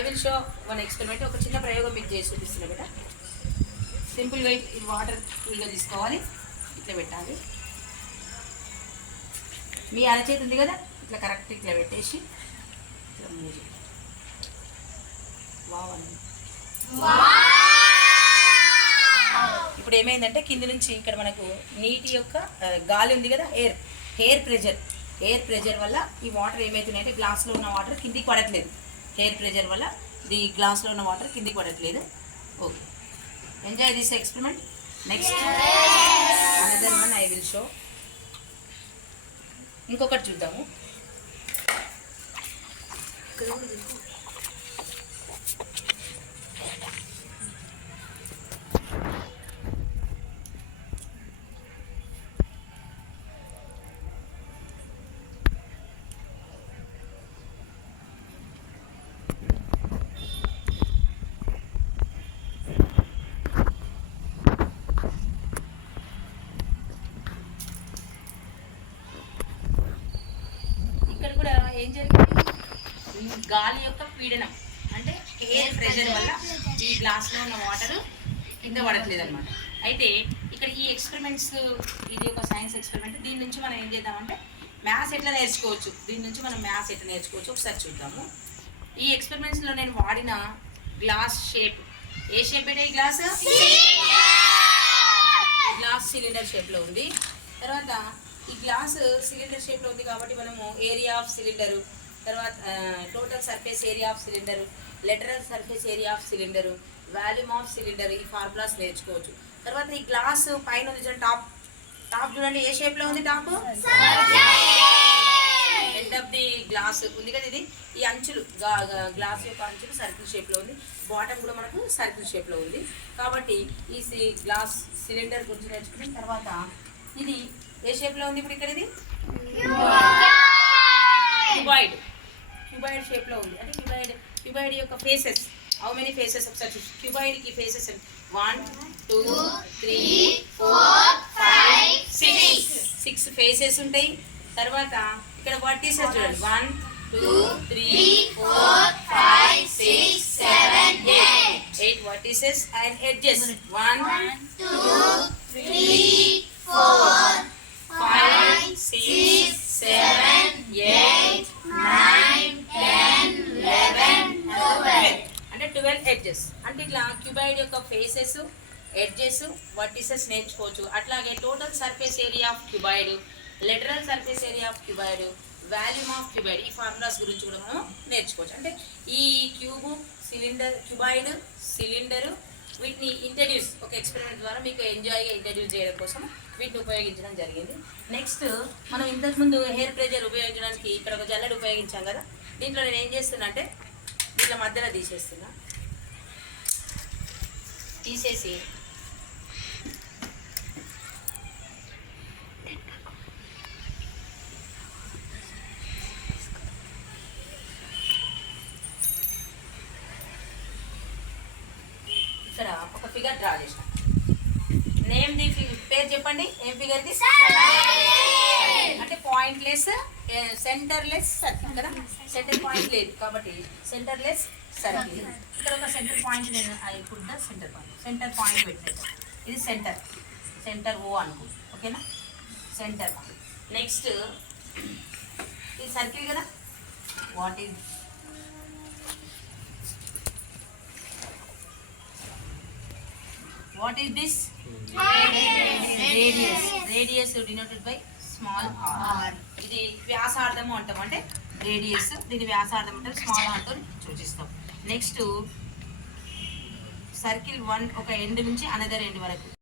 I will show one experiment. ఒక చిన్న ప్రయోగం మీకు చేసి చూపిస్తున్నా బేట. సింపుల్గా ఈ వాటర్ ఫుల్గా తీసుకోవాలి, ఇట్లా పెట్టాలి. మీ అరచేతి ఉంది కదా, ఇట్లా కరెక్ట్ ఇట్లా పెట్టేసి ఇట్లా మూవ్ చేయాలి. ఇప్పుడు ఏమైందంటే కింద నుంచి ఇక్కడ మనకు నీటి యొక్క గాలి ఉంది కదా, ఎయిర్ ప్రెజర్ వల్ల ఈ వాటర్ ఏమవుతున్నాయంటే గ్లాస్లో ఉన్న వాటర్ కిందికి పడట్లేదు. ఎయిర్ ప్రెజర్ వల్ల ఈ గ్లాస్లో ఉన్న వాటర్ కిందికి పడట్లేదు. Okay, enjoy this experiment. Next another one I will show. ఇంకొకటి చూద్దాము. ఇక్కడ కూడా ఏం జరిగింది, గాలి యొక్క పీడనం అంటే ఎయిర్ ప్రెషర్ వల్ల ఈ గ్లాస్లో ఉన్న వాటర్ కింద పడట్లేదు అనమాట. అయితే ఇక్కడ ఈ ఎక్స్పెరిమెంట్స్, ఇది ఒక సైన్స్ ఎక్స్పెరిమెంట్. దీని నుంచి మనం ఏం చేద్దామంటే మ్యాథ్స్ ఎట్లా నేర్చుకోవచ్చు, ఒకసారి చూద్దాము. ఈ ఎక్స్పెరిమెంట్స్లో నేను వాడిన గ్లాస్ షేప్, ఏ షేప్ అంటే ఈ గ్లాస్ సిలిండర్ షేప్లో ఉంది. తర్వాత ఈ గ్లాస్ సిలిండర్ షేప్లో ఉంది కాబట్టి మనము ఏరియా ఆఫ్ సిలిండరు, తర్వాత total surface area of cylinder, lateral surface area of cylinder, volume of cylinder, ఈ ఫార్ములాస్ నేర్చుకోవచ్చు. తర్వాత ఈ గ్లాస్ పైన ఉంది చూడండి, టాప్ చూడండి ఏ షేప్లో ఉంది, top end of the glass ఉంది కదా, ఇది ఈ అంచులు గ్లాస్ యొక్క అంచులు సర్కిల్ షేప్లో ఉంది. బాటమ్ కూడా మనకు సర్కిల్ షేప్లో ఉంది. కాబట్టి ఈ గ్లాస్ సిలిండర్ గురించి నేర్చుకున్న తర్వాత ఇది ఏ షేప్లో ఉంది, ఇప్పుడు ఇక్కడ ఇది క్యూబాయిడ్ షేప్లో ఉంది. అంటే క్యూబాయిడ్ యొక్క ఫేసెస్, హౌ మెనీ ఫేసెస్ ఒకసారి చూసి. క్యూబాయిడ్కి ఫేసెస్ 1 2 3 4 5 6 ఫేసెస్ ఉంటాయి. తర్వాత ఇక్కడ వర్టిసెస్ చూడండి, 1 2 3 4 5 6 7 8 వర్టిసెస్ అండ్ ఎడ్జెస్ 1 2 3 4 5 6 7 8 9 10 11 12 అంటే 12 ఎడ్జెస్. అంటే ఇట్లా క్యూబాయిడ్ యొక్క ఫేసెస్, ఎడ్జెస్, వర్టిసెస్ నేర్చుకోవచ్చు. అట్లాగే total surface area of cuboid, lateral surface area of cuboid, volume of cuboid, ఈ ఫార్ములాస్ గురించి కూడా మనం నేర్చుకోవచ్చు. అంటే ఈ క్యూబాయిడ్, సిలిండరు వీటిని ఇంట్రడ్యూస్ ఒక ఎక్స్పెరిమెంట్ ద్వారా మీకు ఎంజాయ్గా ఇంట్రడ్యూస్ చేయడం కోసం వీటిని ఉపయోగించడం జరిగింది. నెక్స్ట్ మనం ఇంతకుముందు హెయిర్ ప్రెజర్ ఉపయోగించడానికి ఇక్కడ ఒక జల్లెడ ఉపయోగించాం కదా, దీంట్లో నేను ఏం చేస్తున్నా అంటే దీంట్లో మధ్యలో తీసేసి ఇక్కడ ఒక ఫిగర్ డ్రా చేసిన. నేమ్ ది పేరు చెప్పండి, ఏం ఫిగర్ ఇది? అంటే పాయింట్లెస్ సెంటర్లెస్ సర్కిల్ కదా, సెంటర్ పాయింట్ లేదు కాబట్టి సెంటర్లెస్ సర్కిల్. ఇక్కడ ఒక సెంటర్ పాయింట్ నేను ఇప్పుడు సెంటర్ పాయింట్ పెట్టినట్టు, ఇది సెంటర్ ఓ అనుకో, ఓకేనా, సెంటర్. నెక్స్ట్ ఇది సర్కిల్ కదా, what is this? Radius denoted by small r. ఇది వ్యాసార్థము అంటాం, అంటే రేడియస్, దీని వ్యాసార్థం అంటే స్మాల్ r తో సూచిస్తాం. నెక్స్ట్ సర్కిల్ 1 ఒక ఎండ్ నుంచి అనదర్ ఎండ్ వరకు